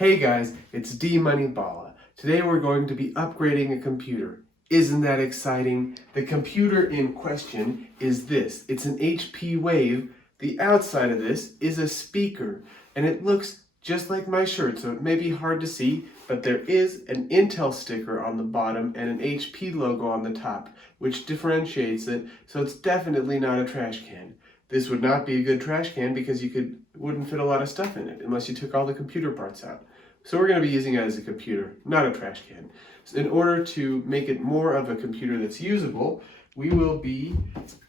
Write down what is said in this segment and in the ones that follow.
Hey guys, it's D Money Bala. Today we're going to be upgrading a computer. Isn't that exciting? The computer in question is this. It's an HP Wave. The outside of this is a speaker, and it looks just like my shirt, so it may be hard to see, but there is an Intel sticker on the bottom and an HP logo on the top, which differentiates it, so it's definitely not a trash can. This would not be a good trash can because wouldn't fit a lot of stuff in it unless you took all the computer parts out. So we're going to be using it as a computer, not a trash can. So in order to make it more of a computer that's usable, we will be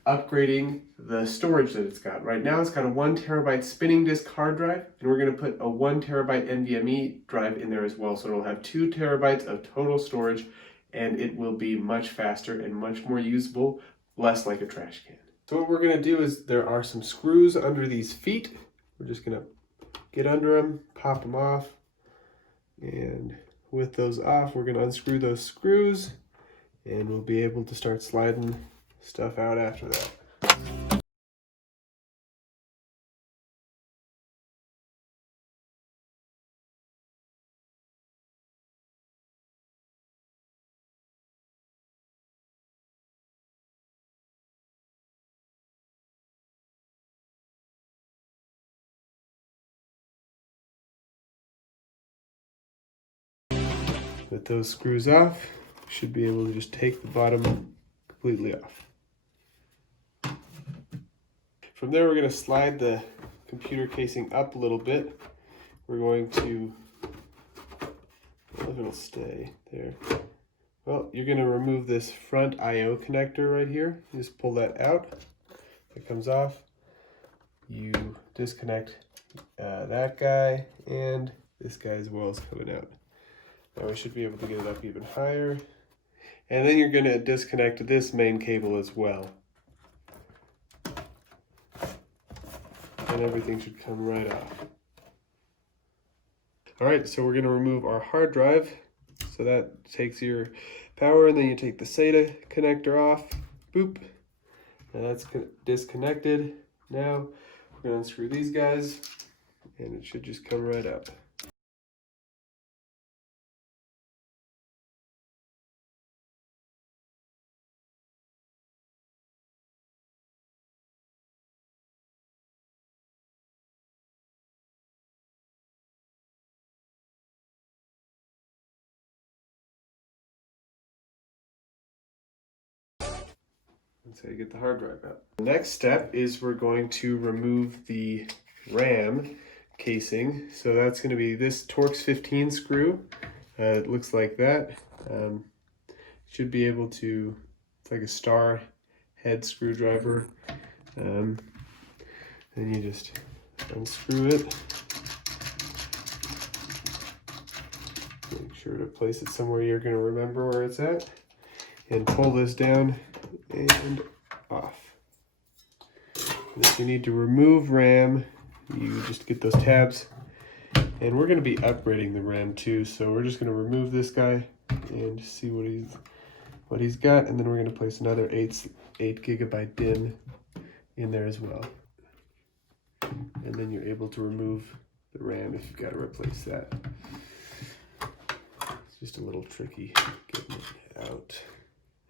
upgrading the storage that it's got. Right now it's got a 1 terabyte spinning disk hard drive, and we're going to put a 1 terabyte NVMe drive in there as well. So it'll have 2 terabytes of total storage, and it will be much faster and much more usable, less like a trash can. So what we're going to do is there are some screws under these feet. We're just going to get under them, pop them off, and with those off, we're going to unscrew those screws, and we'll be able to start sliding stuff out after that. With those screws off, you should be able to just take the bottom completely off. From there, we're going to slide the computer casing up a little bit. We're going to, I don't know if it'll stay there. Well, you're going to remove this front I/O connector right here. You just pull that out. It comes off. You disconnect that guy, and this guy as well is coming out. Now we should be able to get it up even higher. And then you're going to disconnect this main cable as well. And everything should come right off. Alright, so we're going to remove our hard drive. So that takes your power, and then you take the SATA connector off. Boop. Now that's disconnected. Now we're going to unscrew these guys, and it should just come right out. That's how you get the hard drive out. The next step is we're going to remove the RAM casing. So that's going to be this Torx 15 screw. It looks like that. Should be able to, it's like a star head screwdriver. Then you just unscrew it. Make sure to place it somewhere you're going to remember where it's at. And pull this down and off. And if you need to remove RAM, you just get those tabs. And we're going to be upgrading the RAM too, so we're just going to remove this guy and see what he's got, and then we're going to place another 8 gigabyte DIMM in there as well. And then you're able to remove the RAM if you've got to replace that. It's just a little tricky getting it out.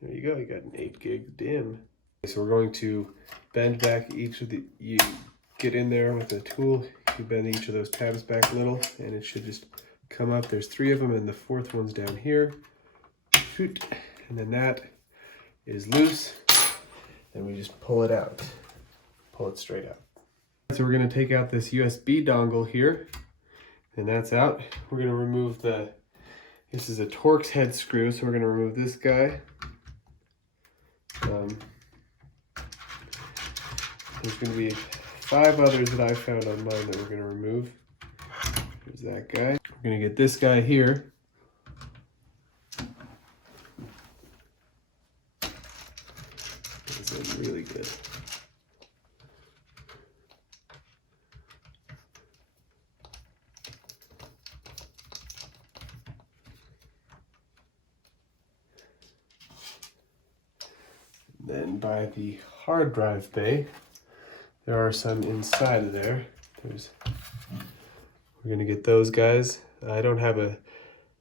There you go, you got an 8 gig DIMM. So we're going to bend back each of the, you get in there with a tool, you bend each of those tabs back a little, and it should just come up. There's 3 of them, and the 4th one's down here. Shoot, and then that is loose, and we just pull it out. Pull it straight out. So we're gonna take out this USB dongle here, and that's out. We're gonna remove this is a Torx head screw, so we're gonna remove this guy. There's going to be 5 others that I found on mine that we're going to remove. There's that guy. We're going to get this guy here. This is really good. Then by the hard drive bay, there are some inside of there. We're gonna get those guys I don't have a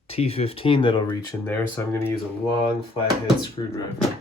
T15 that'll reach in there, so I'm going to use a long flathead screwdriver.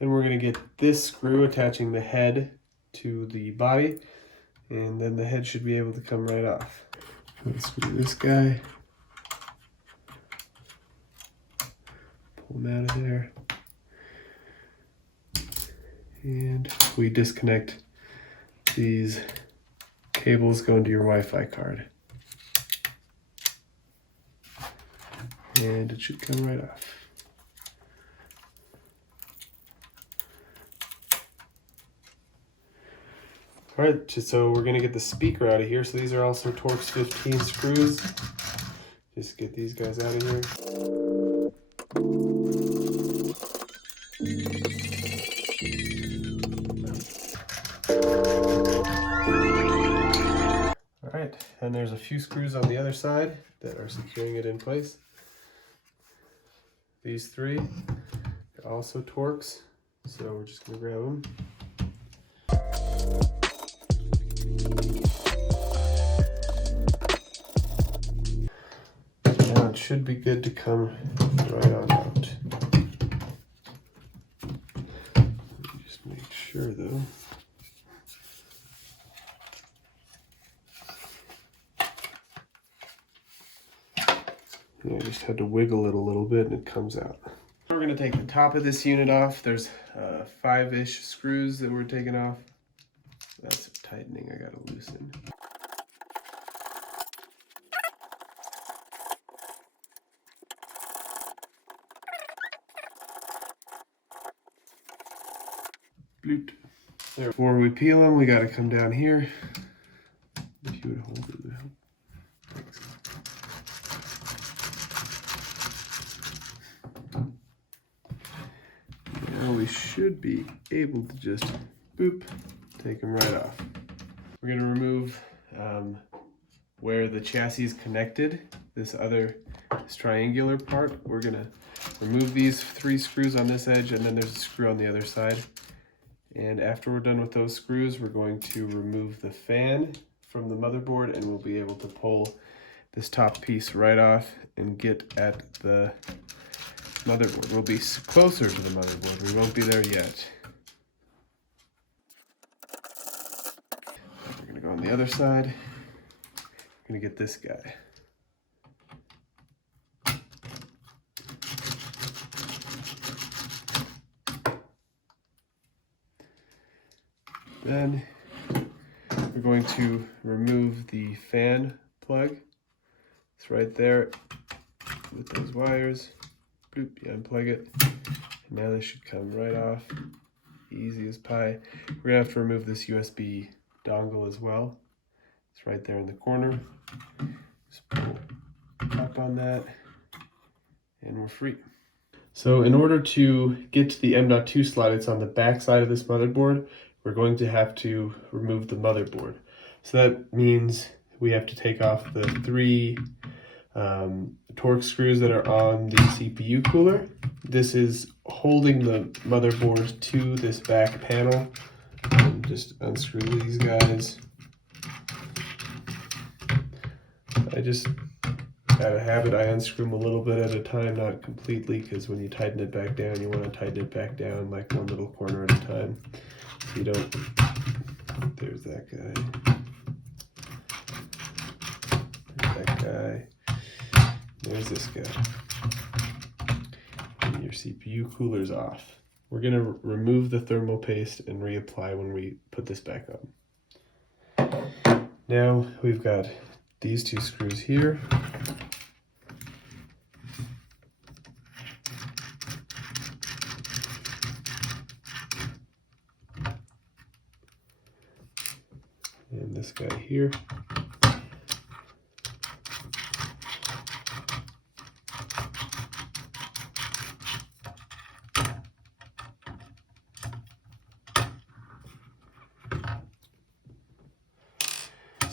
Then we're going to get this screw attaching the head to the body, and then the head should be able to come right off. Unscrew this guy, pull him out of there, and we disconnect these cables going to your Wi-Fi card. And it should come right off. All right, so we're gonna get the speaker out of here. So these are also Torx 15 screws. Just get these guys out of here. All right, and there's a few screws on the other side that are securing it in place. These three are also Torx, so we're just gonna grab them. Now it should be good to come right on out. Just make sure though. Yeah, I just had to wiggle it a little bit and it comes out. We're going to take the top of this unit off. There's 5-ish screws that we're taking off. That's some tightening I got to loosen. Bloop. There. Before we peel them, we got to come down here. If you would hold it, would help. Thanks. Now we should be able to just boop, take them right off. We're going to remove where the chassis is connected, this triangular part. We're going to remove these 3 screws on this edge, and then there's a screw on the other side. And after we're done with those screws, we're going to remove the fan from the motherboard, and we'll be able to pull this top piece right off and get at the motherboard. We'll be closer to the motherboard. We won't be there yet. We're going to go on the other side. We're going to get this guy. Then we're going to remove the fan plug. It's right there with those wires. Boop, you unplug it. And now this should come right off. Easy as pie. We're gonna have to remove this USB dongle as well. It's right there in the corner. Just pull up on that and we're free. So in order to get to the M.2 slot, it's on the back side of this motherboard. We're going to have to remove the motherboard. So that means we have to take off the 3 Torx screws that are on the CPU cooler. This is holding the motherboard to this back panel. And just unscrew these guys. I just, out of habit, I unscrew them a little bit at a time, not completely, because when you tighten it back down, you want to tighten it back down like one little corner at a time. You don't, there's that guy. There's that guy. There's this guy. And your CPU cooler's off. We're going to remove the thermal paste and reapply when we put this back on. Now we've got these 2 screws here. And this guy here.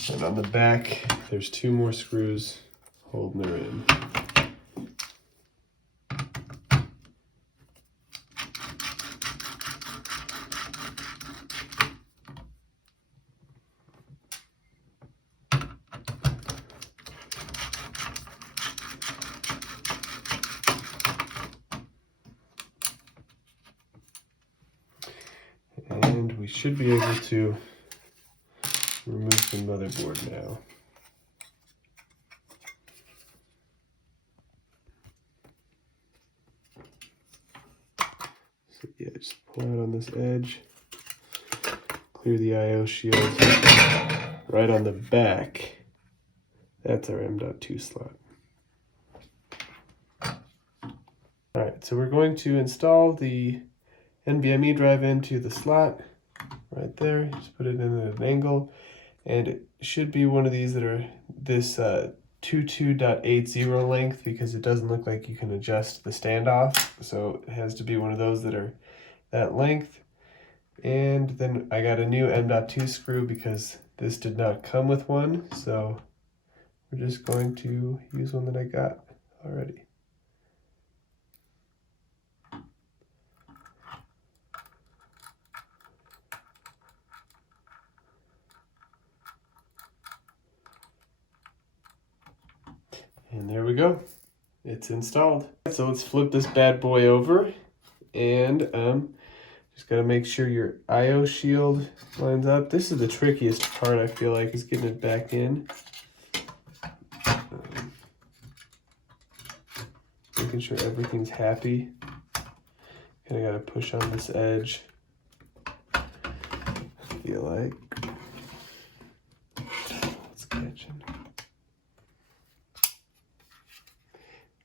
And on the back, there's 2 more screws holding her in. And we should be able to remove the motherboard now. So yeah, just pull out on this edge, clear the I/O shield. Right on the back, that's our M.2 slot. Alright, so we're going to install the NVMe drive into the slot right there. Just put it in at an angle, and it should be one of these that are this 22.80 length, because it doesn't look like you can adjust the standoff, so it has to be one of those that are that length. And then I got a new M.2 screw because this did not come with one, so we're just going to use one that I got already. And there we go. It's installed. So let's flip this bad boy over, and just gotta make sure your I/O shield lines up. This is the trickiest part, I feel like, is getting it back in. Making sure everything's happy. Kinda gotta push on this edge. I feel like it's catching.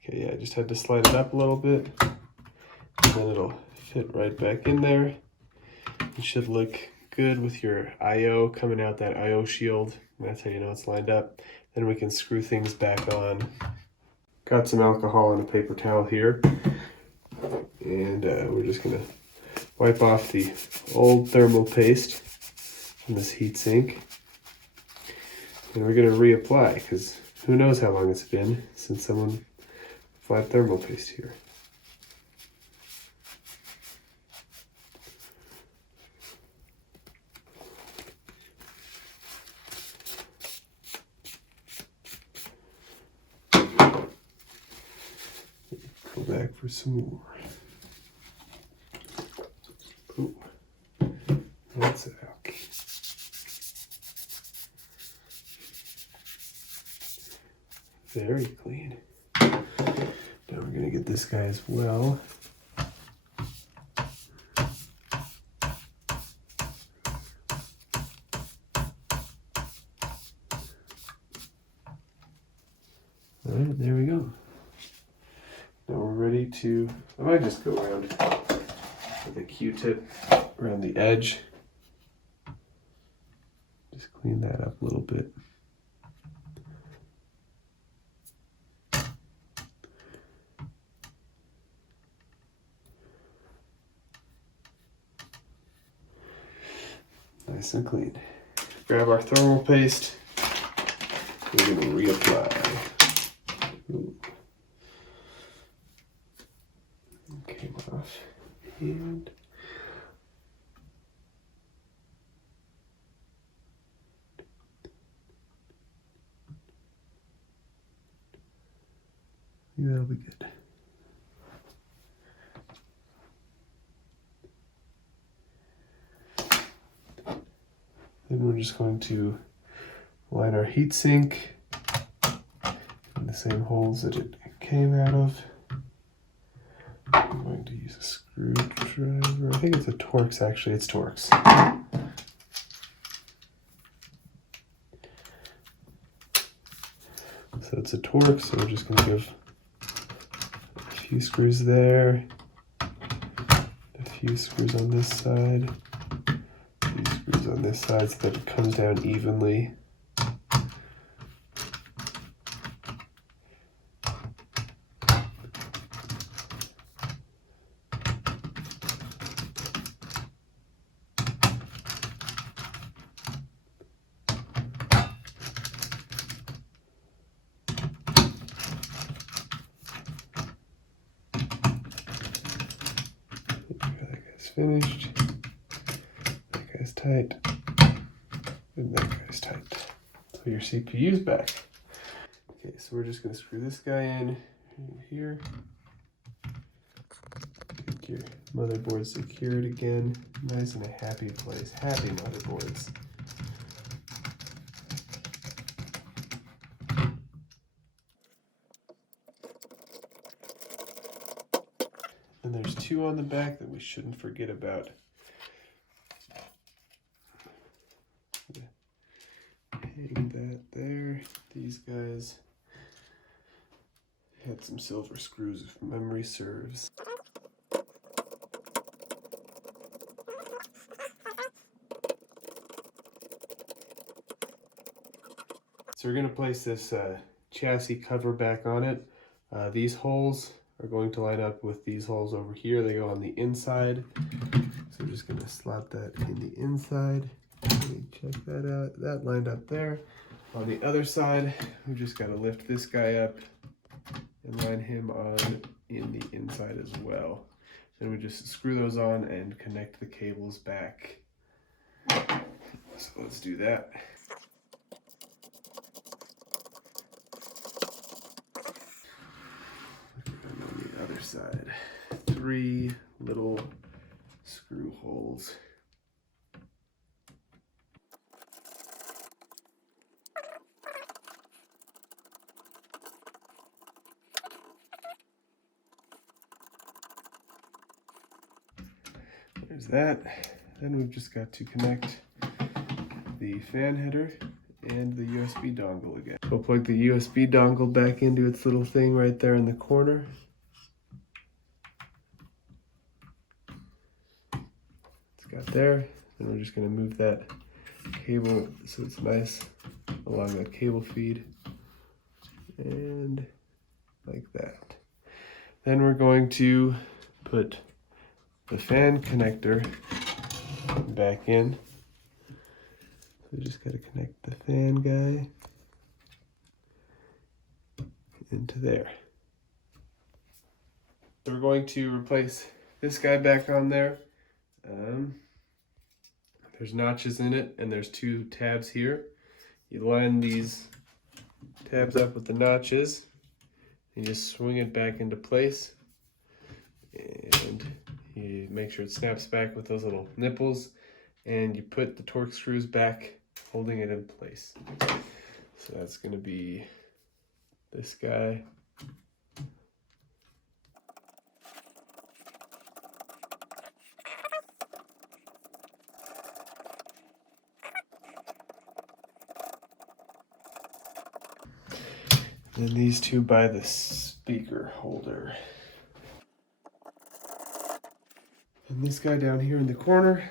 Okay, yeah, I just had to slide it up a little bit, and then it'll fit right back in there. It should look good with your I/O coming out that I/O shield. That's how you know it's lined up. Then we can screw things back on. Got some alcohol and a paper towel here, and we're just gonna wipe off the old thermal paste from this heatsink, and we're gonna reapply, because who knows how long it's been since someone applied thermal paste here. Go back for some more. Ooh, that's it. Okay. Very clean. Now we're gonna get this guy as well. All right, there we go. Now we're ready to, I might just go around with a Q-tip around the edge. Just clean that up a little bit. Nice and clean. Grab our thermal paste. We're going to reapply. Ooh. Came off. And that'll be good. Then we're just going to line our heatsink in the same holes that it came out of. I'm going to use a screwdriver. I think it's a Torx, actually. It's Torx. So it's a Torx, so we're just going to give a few screws there, a few screws on this side, a few screws on this side so that it comes down evenly. finished. That guy's tight. And that guy's tight. So your CPU's back. Okay, so we're just going to screw this guy in here. Get your motherboard secured again. Nice in a happy place. Happy motherboards. And there's two on the back that we shouldn't forget about. Hang that there. These guys had some silver screws if memory serves. So we're going to place this chassis cover back on it. These holes are going to line up with these holes over here. They go on the inside. So we're just going to slot that in the inside. Let me check that out. That lined up there. On the other side, we just got to lift this guy up and line him on in the inside as well. Then we just screw those on and connect the cables back. So let's do that. And on the other side, 3 little screw holes. There's that. Then we've just got to connect the fan header and the USB dongle again. We'll plug the USB dongle back into its little thing right there in the corner. It's got there. Then we're just going to move that cable so it's nice along that cable feed. And like that. Then we're going to put the fan connector back in. So we just got to connect the fan guy into there. So we're going to replace this guy back on there. There's notches in it and there's 2 tabs here. You line these tabs up with the notches and you just swing it back into place. And you make sure it snaps back with those little nipples, and you put the torque screws back, holding it in place. So that's going to be this guy. And then these 2 by the speaker holder. And this guy down here in the corner.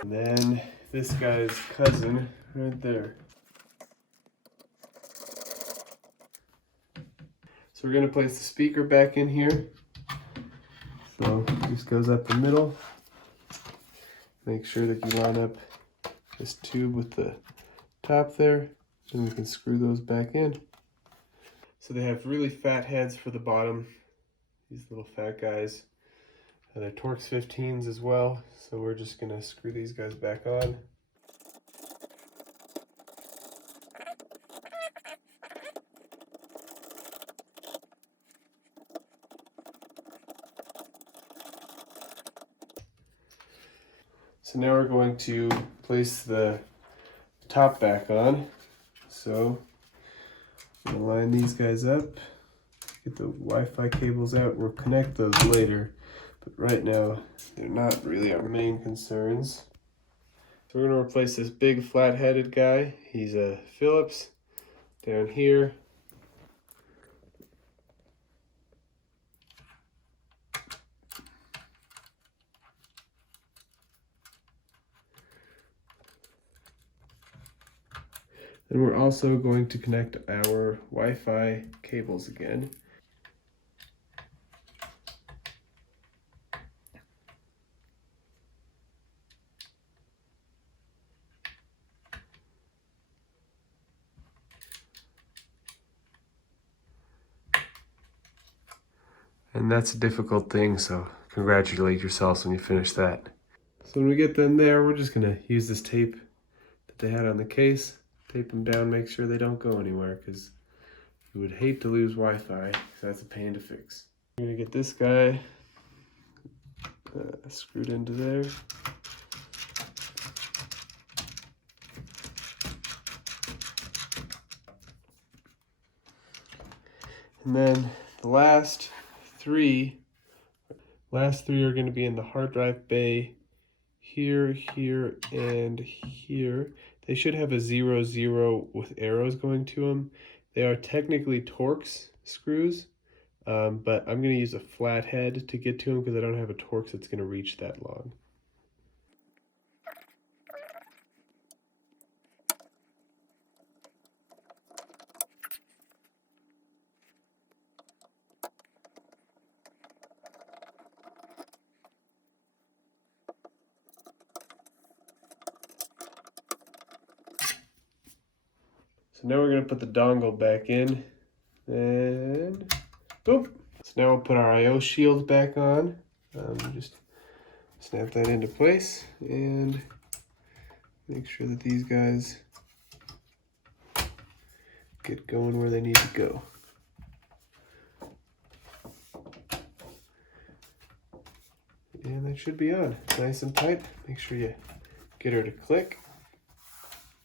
And then this guy's cousin right there. So we're going to place the speaker back in here. So this goes up the middle. Make sure that you line up this tube with the top there. And we can screw those back in. So they have really fat heads for the bottom. These little fat guys. And they're torx 15s as well. So we're just going to screw these guys back on. So now we're going to place the top back on. So I'm going to line these guys up, get the Wi-Fi cables out. We'll connect those later, but right now they're not really our main concerns. So we're going to replace this big flat-headed guy. He's a Phillips down here. And we're also going to connect our Wi-Fi cables again. And that's a difficult thing, so congratulate yourselves when you finish that. So when we get them there, we're just gonna use this tape that they had on the case, tape them down, make sure they don't go anywhere, because you would hate to lose Wi-Fi, because that's a pain to fix. We're gonna get this guy screwed into there. And then the last three are going to be in the hard drive bay, here, here, and here. They should have a 0, 0 with arrows going to them. They are technically Torx screws, but I'm going to use a flathead to get to them because I don't have a Torx that's going to reach that long. So now we're going to put the dongle back in, and boom. So now we'll put our I/O shield back on. Just snap that into place and make sure that these guys get going where they need to go. And that should be on, nice and tight. Make sure you get her to click.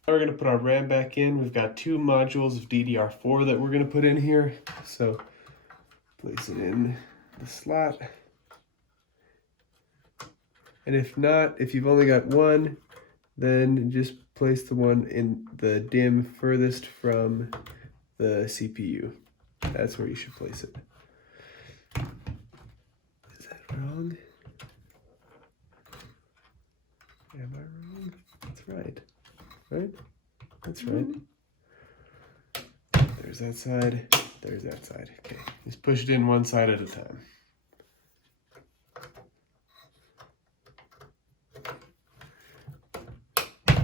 Now we're gonna put our RAM back in. We've got 2 modules of DDR4 that we're gonna put in here. So place it in the slot. And if not, if you've only got one, then just place the one in the DIMM furthest from the CPU. That's where you should place it. Is that wrong? Am I wrong? That's right. Right? That's right. There's that side. There's that side. Okay. Just push it in one side at a time.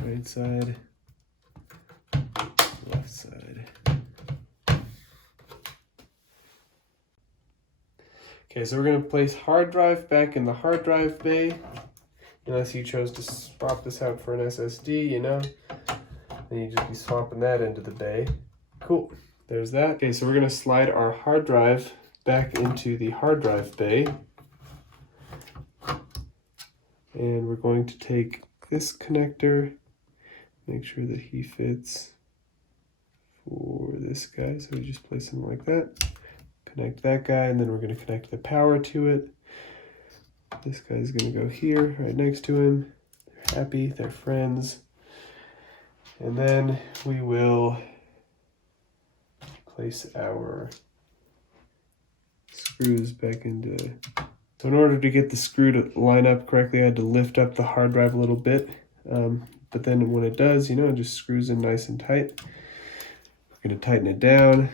Right side. Left side. Okay, so we're going to place hard drive back in the hard drive bay. Unless you chose to swap this out for an SSD, you know, then you just be swapping that into the bay. Cool, there's that. Okay, so we're gonna slide our hard drive back into the hard drive bay. And we're going to take this connector, make sure that he fits for this guy. So we just place him like that, connect that guy, and then we're gonna connect the power to it. This guy's gonna go here, right next to him. They're happy, they're friends. And then we will place our screws back into. So in order to get the screw to line up correctly, I had to lift up the hard drive a little bit. But then when it does, you know, it just screws in nice and tight. We're gonna tighten it down,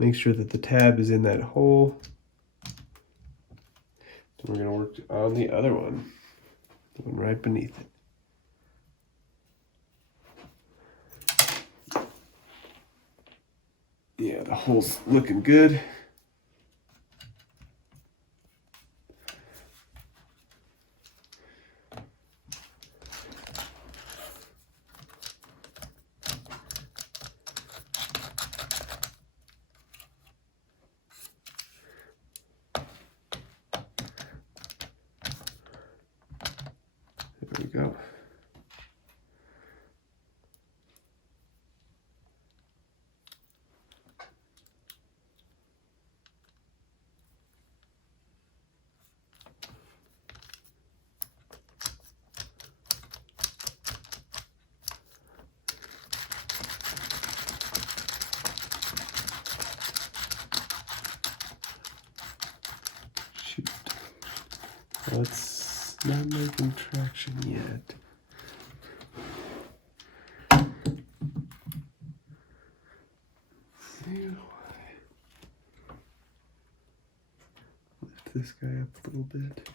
make sure that the tab is in that hole. We're going to work on the other one, the one right beneath it. Yeah, the hole's looking good. There we go. Shoot. Let's not making traction yet. Lift this guy up a little bit.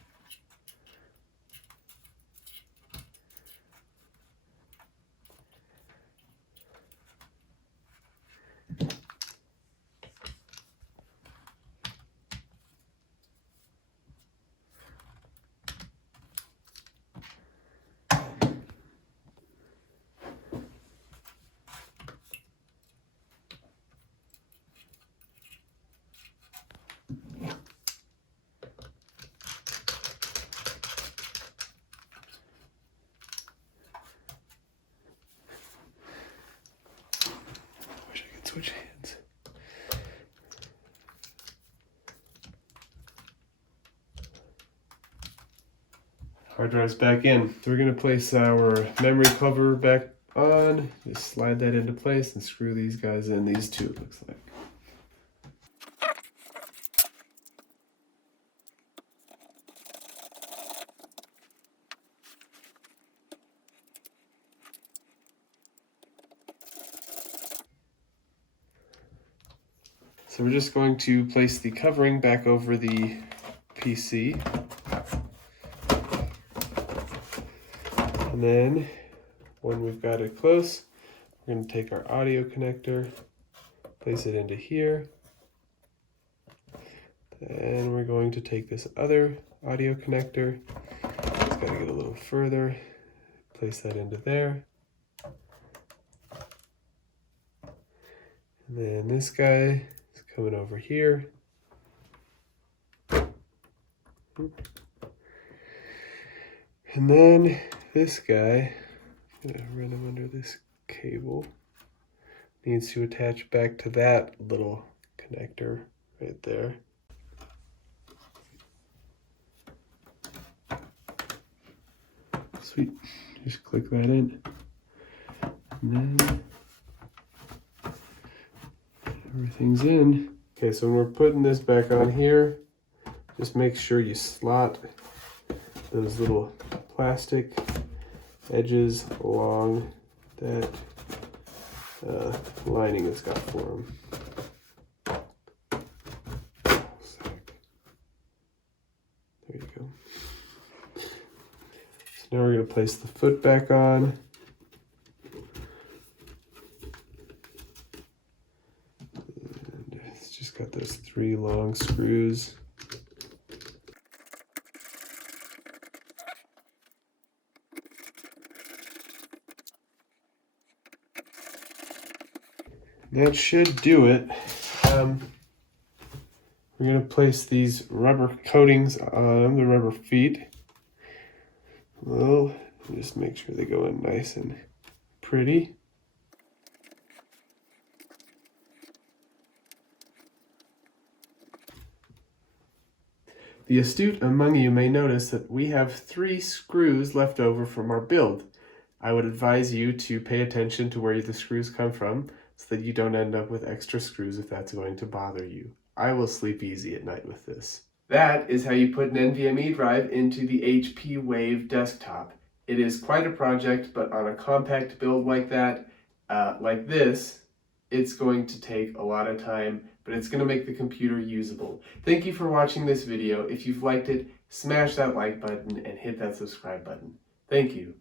hard drive's back in. So we're gonna place our memory cover back on. Just slide that into place and screw these guys in. These two, it looks like. So we're just going to place the covering back over the PC. And then when we've got it close, we're going to take our audio connector, place it into here. Then we're going to take this other audio connector, it's got to get a little further, place that into there. And then this guy is coming over here. And then this guy, I'm gonna run him under this cable, needs to attach back to that little connector right there. Sweet, just click that in. And then everything's in. Okay, so when we're putting this back on here, just make sure you slot those little plastic edges along that lining it's got for them. There you go. So now we're going to place the foot back on. And it's just got those 3 long screws. That should do it. We're going to place these rubber coatings on the rubber feet. Well, just make sure they go in nice and pretty. The astute among you may notice that we have 3 screws left over from our build. I would advise you to pay attention to where the screws come from, so that you don't end up with extra screws if that's going to bother you. I will sleep easy at night with this. That is how you put an NVMe drive into the HP Wave Desktop. It is quite a project, but on a compact build like that, like this, it's going to take a lot of time, but it's going to make the computer usable. Thank you for watching this video. If you've liked it, smash that like button and hit that subscribe button. Thank you.